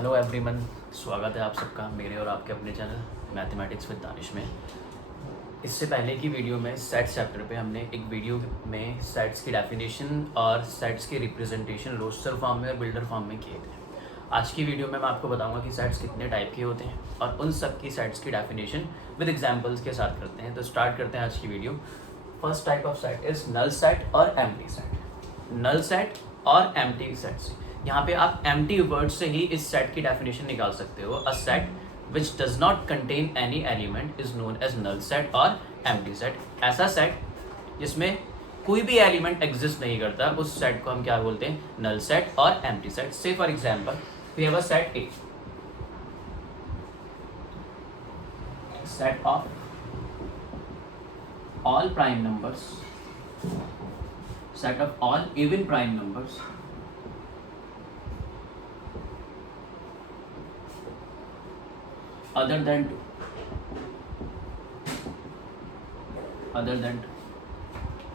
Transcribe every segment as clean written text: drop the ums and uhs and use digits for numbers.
Hello everyone, स्वागत है आप सबका मेरे और आपके अपने चैनल मैथमेटिक्स विद दानिश में। इससे पहले की वीडियो में सेट्स चैप्टर पे हमने एक वीडियो में सेट्स की डेफिनेशन और सेट्स के रिप्रेजेंटेशन रोस्टर फॉर्म में और बिल्डर फॉर्म में किए थे। आज की वीडियो में मैं आपको बताऊंगा कि सेट्स कितने टाइप के होते हैं और उन सब की सेट्स की डेफिनेशन विद एग्जाम्पल्स के साथ करते हैं। तो स्टार्ट करते हैं आज की video. First type of set is null set और एम्प्टी सेट। नल सेट और एम्प्टी सेट्स, यहाँ पे आप एम्प्टी वर्ड से ही इस सेट की डेफिनेशन निकाल सकते हो। A set which does not contain any element is known as null set और एम्प्टी सेट। ऐसा सेट जिसमें कोई भी एलिमेंट एग्जिस्ट नहीं करता, उस सेट को हम क्या बोलते हैं? नल सेट और empty set. Say for example we have a set A, set of all prime numbers, set of all even prime numbers other than 2,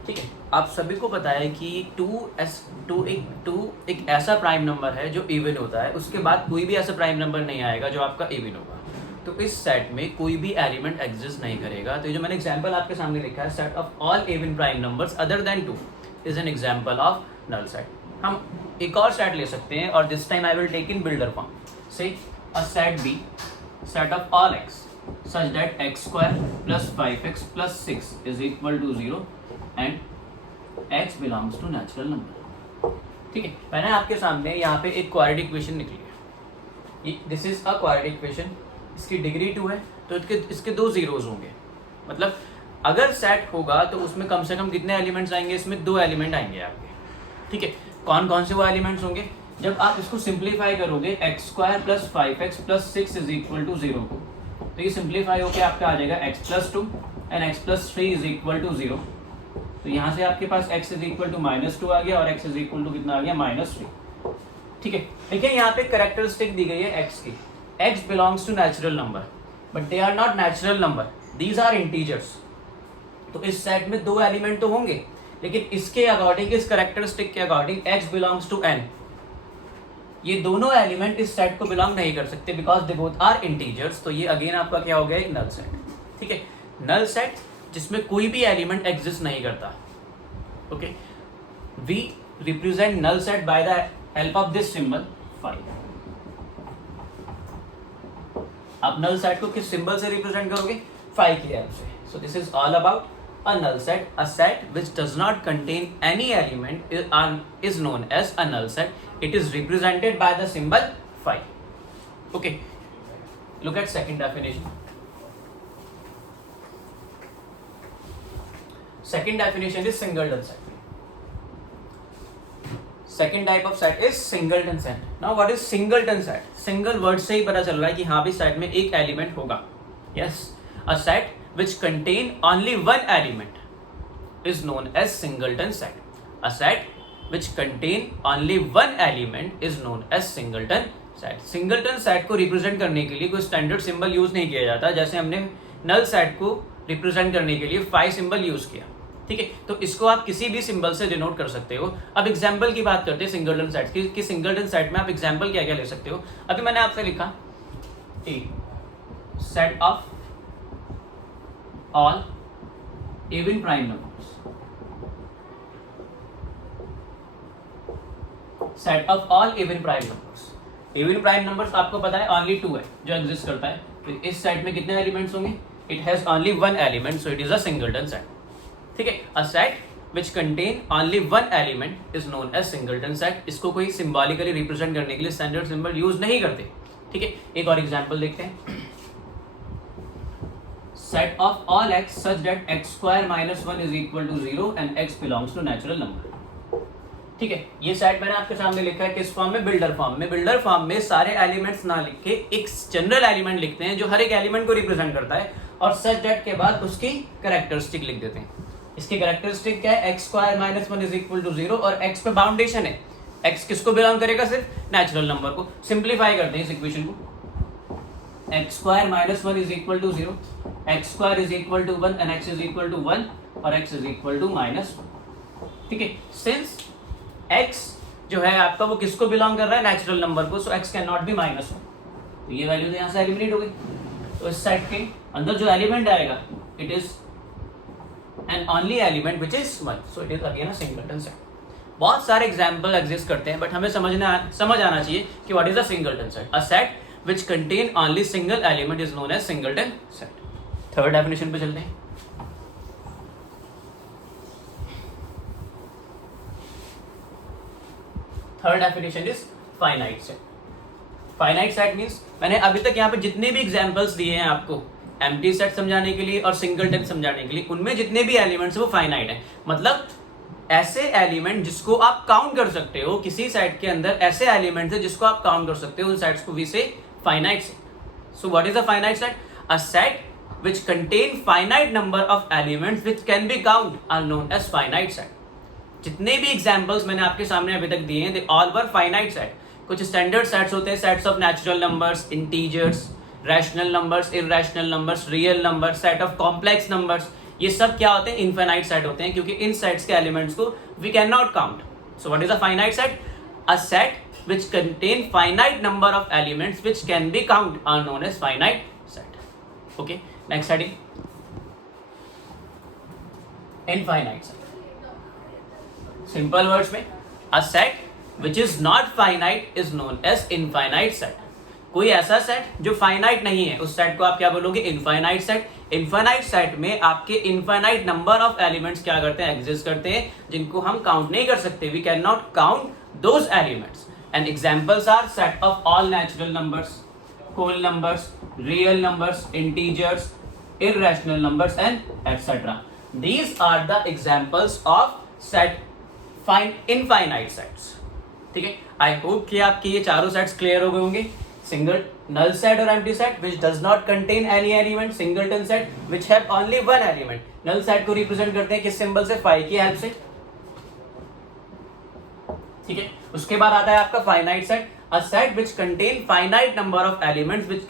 ठीक है। आप सभी को पता है कि 2 एक ऐसा प्राइम नंबर है जो इवन होता है, उसके बाद कोई भी ऐसा प्राइम नंबर नहीं आएगा जो आपका इवन होगा। तो इस सेट में कोई भी एलिमेंट एग्जिस्ट नहीं करेगा। तो ये जो मैंने एग्जांपल आपके सामने लिखा है, set of all even prime numbers other than 2 is an example of null set. हम एक और सेट ले सकते हैं और this time I will take in builder form. Say a set B, set of all x such that x square plus 5x plus 6 is equal to 0 and x belongs to natural number। ठीक है, मैंने आपके सामने यहाँ पे एक quadratic equation निकली है। This is a quadratic equation, इसकी डिग्री 2 है तो इसके 2 जीरोज होंगे। मतलब अगर सेट होगा तो उसमें कम से कम कितने एलिमेंट्स आएंगे? इसमें 2 एलिमेंट आएंगे आपके। ठीक है, कौन कौन से वो एलिमेंट्स होंगे? जब आप इसको सिंप्लीफाई करोगे x square plus 5x plus 6 is equal to 0 को, तो ये सिंप्लीफाई होकर आपका आ जाएगा x plus 2 and x plus 3 is equal to 0। तो यहाँ से आपके पास x इज इक्वल टू -2 आ गया और x इज इक्वल टू कितना आ गया? -3। ठीक है, देखिए यहाँ पे कैरेक्टरिस्टिक दी गई है x की। x belongs to natural number but they are not natural number, these are integers. तो इस सेट में 2 एलिमेंट तो होंगे, लेकिन इसके अकॉर्डिंग, इस कैरेक्टरिस्टिक के according x belongs to n, ये दोनों एलिमेंट इस सेट को बिलोंग नहीं कर सकते because they both are integers. तो ये अगेन आपका क्या हो गया? एक नल सेट। ठीक है, नल सेट जिसमें कोई भी एलिमेंट एग्जिस्ट नहीं करता। Okay, we represent null set by the help of this symbol 5। आप नल सेट को किस सिंबल से रिप्रेजेंट करोगे? 5 की हेल्प से। So this is all about a null set. A set which does not contain any element is known as a null set. It is represented by the symbol 5. Okay, look at second definition. Second definition is singleton set. Second type of set is singleton set. Now what is singleton set? Single word से ही पता चल रहा है कि हाँ भी set में एक एलिमेंट होगा। Yes, a set which contain only one element is known as singleton set. A set which contain only one element is known as singleton set. Singleton set को रिप्रेजेंट करने के लिए कोई स्टैंडर्ड सिंबल यूज नहीं किया जाता, जैसे हमने नल सेट को रिप्रेजेंट करने के लिए 5 सिंबल यूज किया। ठीक है, तो इसको आप किसी भी सिंबल से डिनोट कर सकते हो। अब एग्जाम्पल की बात करते हैं सिंगलटन सेट की कि सिंगलटन सेट में आप एग्जाम्पल क्या क्या ले सकते हो। अभी मैंने आपसे लिखा a set of all even prime numbers, set of all even prime numbers। even prime numbers आपको पता है only 2 है जो एग्जिस्ट करता है। तो इस सेट में कितने एलिमेंट्स होंगे? it has only one element, so it is a singleton set। ठीक है, a set which contain only one element is known as singleton set। इसको कोई सिंबॉलिकली रिप्रेजेंट करने के लिए स्टैंडर्ड सिंबल यूज नहीं करते। ठीक है, एक और एग्जांपल देखते हैं। set of all x such that x square minus 1 is equal to 0 and x belongs to natural number। ठीक है, ये सेट मैंने आपके सामने लिखा है किस फॉर्म में? बिल्डर फॉर्म में। बिल्डर फॉर्म में सारे एलिमेंट्स ना लिख के एक जनरल एलिमेंट लिखते हैं जो हर एक एलिमेंट को रिप्रेजेंट करता है और सच दैट के बाद उसकी कैरेक्टरिस्टिक लिख देते हैं। इसकी कैरेक्टरिस्टिक क्या है? x square minus 1 is equal to 0 और x पे बाउंडेशन है। x किसको बिलोंग करेगा? सिर्फ नेचुरल नंबर को। सिंप्लीफाई करते हैं इस इक्वेशन को। x square minus 1 is equal to 0, x square is equal to 1 and x is equal to 1 और x इज इक्वल टू -1। ठीक है, सिंस x जो है आपका वो किसको बिलोंग कर रहा है, नेचुरल नंबर को, सो x कैन नॉट बी -1। तो ये वैल्यू तो यहाँ से एलिमिनेट हो गई। तो इस सेट के अंदर जो एलिमेंट आएगा it is an only element which is 1, so it is again a singleton set. बहुत सारे एग्जाम्पल एग्जिस्ट करते हैं, बट हमें समझ आना चाहिए कि what is a singleton set. A set which contain only single element is known as singleton set. Third definition पे चलते हैं। Third definition is finite set. Finite set means मैंने अभी तक यहाँ पे जितने भी एग्जांपल्स दिए हैं आपको एम्प्टी सेट समझाने के लिए और सिंगलटन समझाने के लिए, उनमें जितने भी एलिमेंट्स वो फाइनाइट है। मतलब ऐसे एलिमेंट जिसको आप काउंट कर सकते हो, किसी सेट के अंदर ऐसे एलिमेंट्स है जिसको आप काउंट कर सकते हो, उन सेट्स को वी से finite set. So what is a finite set? A set which contain finite number of elements which can be counted are known as finite set. जितने भी एग्जांपल्स मैंने आपके सामने अभी तक दिए हैं, they all were finite set. कुछ स्टैंडर्ड सेट्स होते हैं, sets of natural numbers, integers, rational numbers, irrational numbers, real numbers, set of complex numbers, ये सब क्या होते हैं? इनफाइनाइट सेट होते हैं, क्योंकि इन सेट्स के एलिमेंट्स को we can not count. So what is a finite set? A set which contain finite number of elements which can be counted are known as finite set. Okay, next heading, infinite set. Simple words में, a set which is not finite is known as infinite set. कोई ऐसा set जो finite नहीं है, उस set को आप क्या बोलोगे? Infinite set. इनफाइनाइट सेट में आपके इनफाइनाइट नंबर ऑफ एलिमेंट्स क्या करते हैं? एग्जिस्ट करते हैं, जिनको हम काउंट नहीं कर सकते। We can not count those elements. And examples are set of all natural numbers, whole numbers, real numbers, integers, irrational numbers and etc. These are the examples of set infinite sets. ठीक है, I hope कि आपके ये चारों sets clear हो गए होंगे। Single null set और empty set which does not contain any element, singleton set which have only one element. Null set को रिप्रेजेंट करते हैं किस सिंबल से? फाई की हेल्प से। ठीक है, उसके बाद आता है आपका finite set. A set which contain finite number of elements which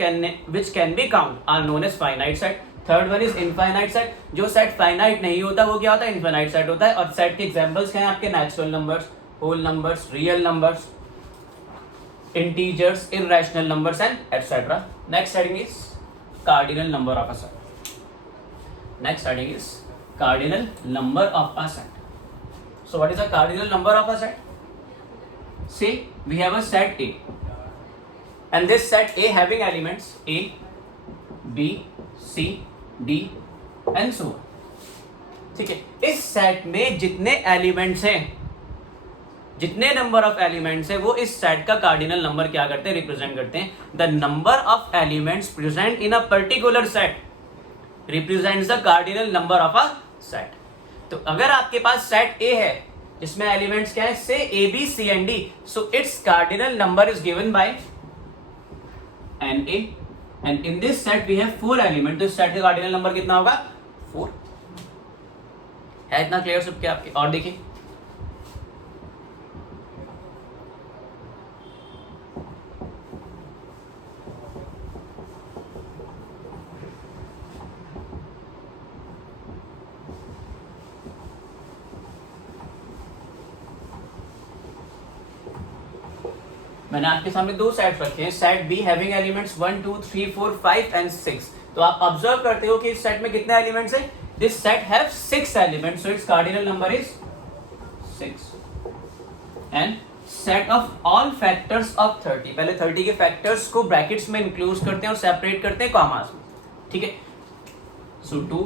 can be counted are known as finite set. Third one is infinite set. जो सेट फाइनाइट नहीं होता वो क्या होता है? इनफाइनाइट सेट होता है। और सेट के एग्जांपल्स क्या हैं आपके? Natural numbers, whole numbers, real numbers, integers, irrational numbers and etcetera. Next heading is cardinal number of a set. Next heading is cardinal number of a set. So what is a cardinal number of a set? Say we have a set A, and this set A having elements A, B, C, D and so on. ठीक है, इस set में जितने elements हैं, जितने number of elements हैं, वो इस सेट का कार्डिनल नंबर क्या करते हैं? रिप्रेजेंट करते हैं। The number of elements present in a particular set represents the cardinal number of a set. तो अगर आपके पास सेट ए है जिसमें एलिमेंट्स क्या है? Say A B C and D, so its cardinal number is given by n A, and in this set we have 4 element. तो इस set का कार्डिनल नंबर कितना होगा? 4। है इतना क्लियर सबके आपके? और देखिए, मैंने आपके सामने दो सेट्स रखे हैं, set be having elements 1 2 3 4 5 and 6। तो आप ऑब्जर्व करते हो कि इस सेट में कितने एलिमेंट्स हैं? This set have 6 elements, so its cardinal number is 6। And set of all factors of 30, पहले 30 के फैक्टर्स को ब्रैकेट्स में इंक्लूड करते हैं और सेपरेट करते हैं कॉमास में। ठीक है, सो 2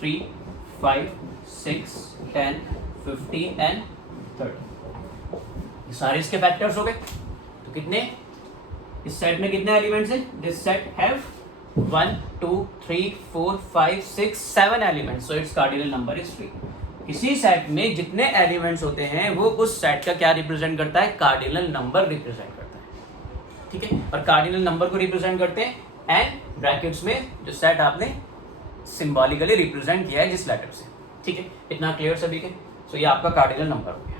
3 5 6 10 15 एंड 30, सारे इसके फैक्टर्स हो गए। तो कितने इस सेट में कितने एलिमेंट्स हैं? This set have 1 2 3 4 5 6 7 elements, so its cardinal number is 3। किसी सेट में जितने एलिमेंट्स होते हैं वो उस सेट का क्या रिप्रेजेंट करता है? कार्डिनल नंबर रिप्रेजेंट करता है। ठीक है, और कार्डिनल नंबर को रिप्रेजेंट करते हैं एंड ब्रैकेट्स में जो सेट आपने सिंबॉलिकली रिप्रेजेंट किया है जिस लेटर से। ठीक है, इतना क्लियर सभी के? सो ये आपका कार्डिनल नंबर हो गया।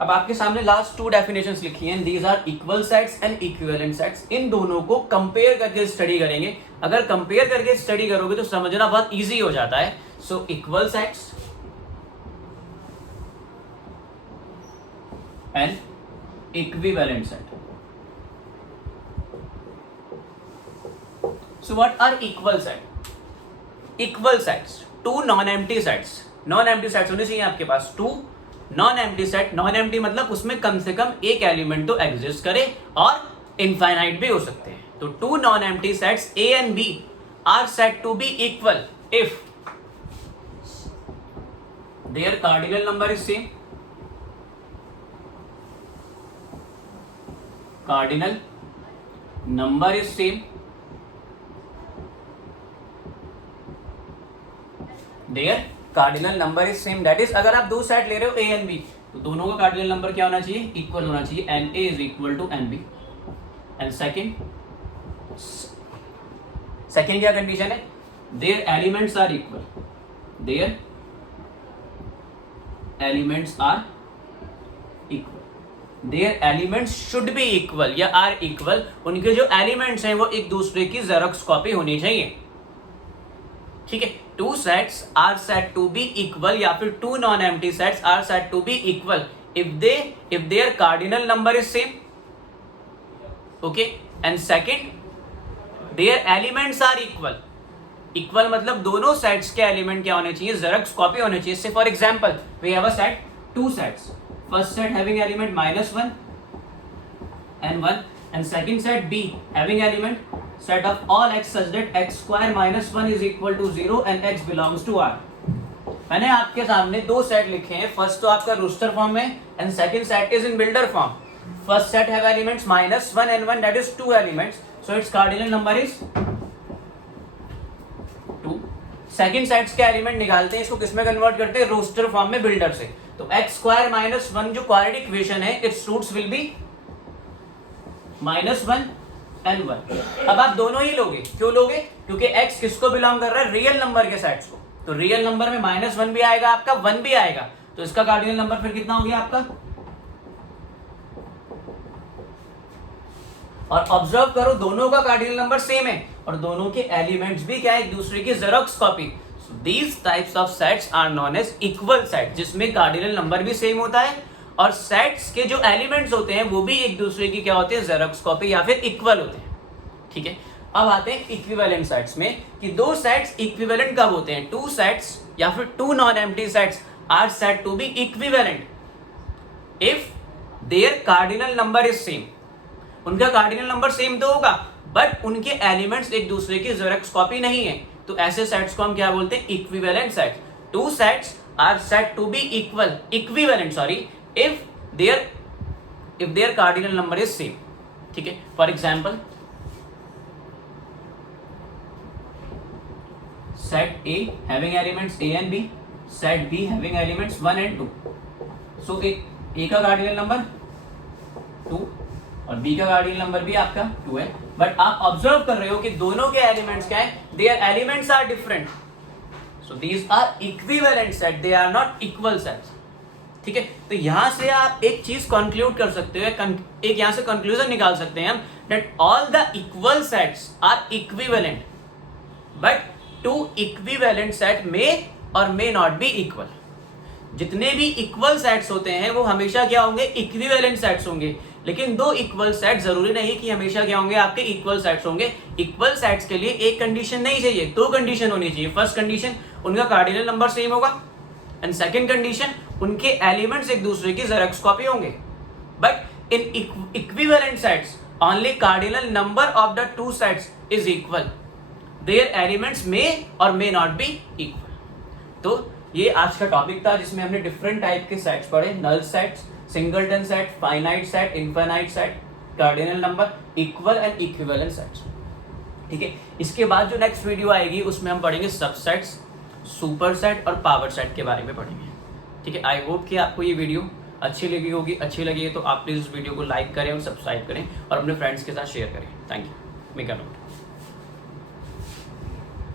अब आपके सामने लास्ट 2 डेफिनेशंस लिखी हैं, these are equal sets and equivalent sets. इन दोनों को कंपेयर करके स्टडी करेंगे। अगर कंपेयर करके स्टडी करोगे तो समझना बहुत इजी हो जाता है। So equal sets and equivalent set. So what are equal set? Equal sets, 2 non empty sets. Non empty sets होने चाहिए आपके पास 2 non empty set. Non empty मतलब उसमें कम से कम एक एलिमेंट तो एग्जिस्ट करे और इनफाइनाइट भी हो सकते हैं। तो 2 non empty sets A and B are said to be equal if their cardinal number is same, cardinal number is same, their cardinal number is same. That is अगर आप 2 सेट ले रहे हो A and B तो दोनों का cardinal number क्या होना चाहिए? इक्वल होना चाहिए। NA is equal to NB। And second क्या कंडीशन है? Their elements are equal. Their elements are equal. Their elements should be equal या आर इक्वल। उनके जो एलिमेंट्स हैं वो एक दूसरे की जेरॉक्स कॉपी होनी चाहिए। ठीक है, 2 sets are said to be equal या फिर 2 non empty sets are said to be equal if their cardinal number is same, okay, and second their elements are equal। Equal मतलब दोनों सेट्स के element क्या होने चाहिए? जेरॉक्स कॉपी होने चाहिए। Say for example we have a set 2 sets, first set having element -1 and 1 and second set B having element set of all x such that x square minus 1 is equal to 0 and x belongs to R। मैंने आपके सामने 2 set लिखे हैं। First तो आपका roster form में and second set is in builder form. First set have elements -1 and 1 that is 2 elements, so its cardinal number is 2। Second sets के element निकालते हैं, इसको किसमें कन्वर्ट करते हैं? रोस्टर फॉर्म में बिल्डर से। तो x स्क्वायर माइनस 1 जो क्वाड्रेटिक इक्वेशन है its roots will be -1 and 1। अब आप दोनों ही लोगे। क्यों लोगे? क्योंकि x किसको बिलोंग कर रहा है? रियल नंबर के सेट्स को। तो रियल नंबर में -1 भी आएगा आपका, 1 भी आएगा, तो इसका कार्डिनल नंबर फिर कितना हो गया आपका? और ऑब्जर्व करो दोनों का कार्डिनल नंबर सेम है और दोनों के एलिमेंट्स भी क्या है? एक दूसरे की xerox copy. So these types of sets are known as equal set, जिसमें कार्डिनल नंबर भी सेम होता है और सेट्स के जो एलिमेंट्स होते हैं वो भी एक दूसरे की क्या होते हैं? जेरॉक्स कॉपी या फिर इक्वल होते हैं। ठीक है, अब आते हैं इक्विवेलेंट सेट्स में कि 2 सेट्स इक्विवेलेंट कब होते हैं? 2 सेट्स या फिर 2 non empty sets are said to be equivalent if their cardinal number is same. उनका कार्डिनल नंबर सेम तो होगा बट उनके एलिमेंट्स एक दूसरे की जेरॉक्स कॉपी नहीं है, तो ऐसे सेट्स को हम क्या बोलते हैं? Equivalent set. 2 sets are said to be equivalent if their cardinal number is same। ठीक है, for example set A having elements A and B, set B having elements 1 and 2। so A का cardinal number 2 और B का cardinal number भी आपका 2 है, but आप observe कर रहे हो कि दोनों के एलिमेंट्स क्या है? Their elements are different, so these are equivalent set, they are not equal sets. ठीक है, तो यहां से आप एक चीज कंक्लूड कर सकते हो, एक यहां से कंक्लूजन निकाल सकते हैं हम, that all the equal sets are equivalent but 2 equivalent set may or may not be equal. जितने भी इक्वल सेट्स होते हैं वो हमेशा क्या होंगे? इक्विवेलेंट सेट्स होंगे, लेकिन 2 इक्वल सेट जरूरी नहीं कि हमेशा क्या होंगे? आपके इक्वल सेट्स होंगे। इक्वल सेट्स के लिए एक कंडीशन नहीं चाहिए, 2 कंडीशन होनी चाहिए। फर्स्ट कंडीशन, उनका कार्डिनल नंबर सेम होगा, एंड सेकेंड कंडीशन, उनके एलिमेंट्स एक दूसरे की जेरॉक्स कॉपी होंगे। But in equivalent sets only cardinal number of the 2 sets is equal, their elements may or may not be equal. तो ये आज का टॉपिक था जिसमें हमने डिफरेंट टाइप के सेट्स पढ़े, null sets, singleton set, finite set, infinite set, cardinal number, equal and equivalent sets. ठीक है, इसके बाद जो नेक्स्ट वीडियो आएगी उसमें हम पढ़ेंगे सबसेट्स, सुपर सेट और पावर सेट के बारे में पढ़ेंगे। ठीक है, आई होप कि आपको ये वीडियो अच्छी लगी होगी। अच्छी लगी है तो आप प्लीज़ इस वीडियो को लाइक करें और सब्सक्राइब करें और अपने फ्रेंड्स के साथ शेयर करें। Thank you. Make a note.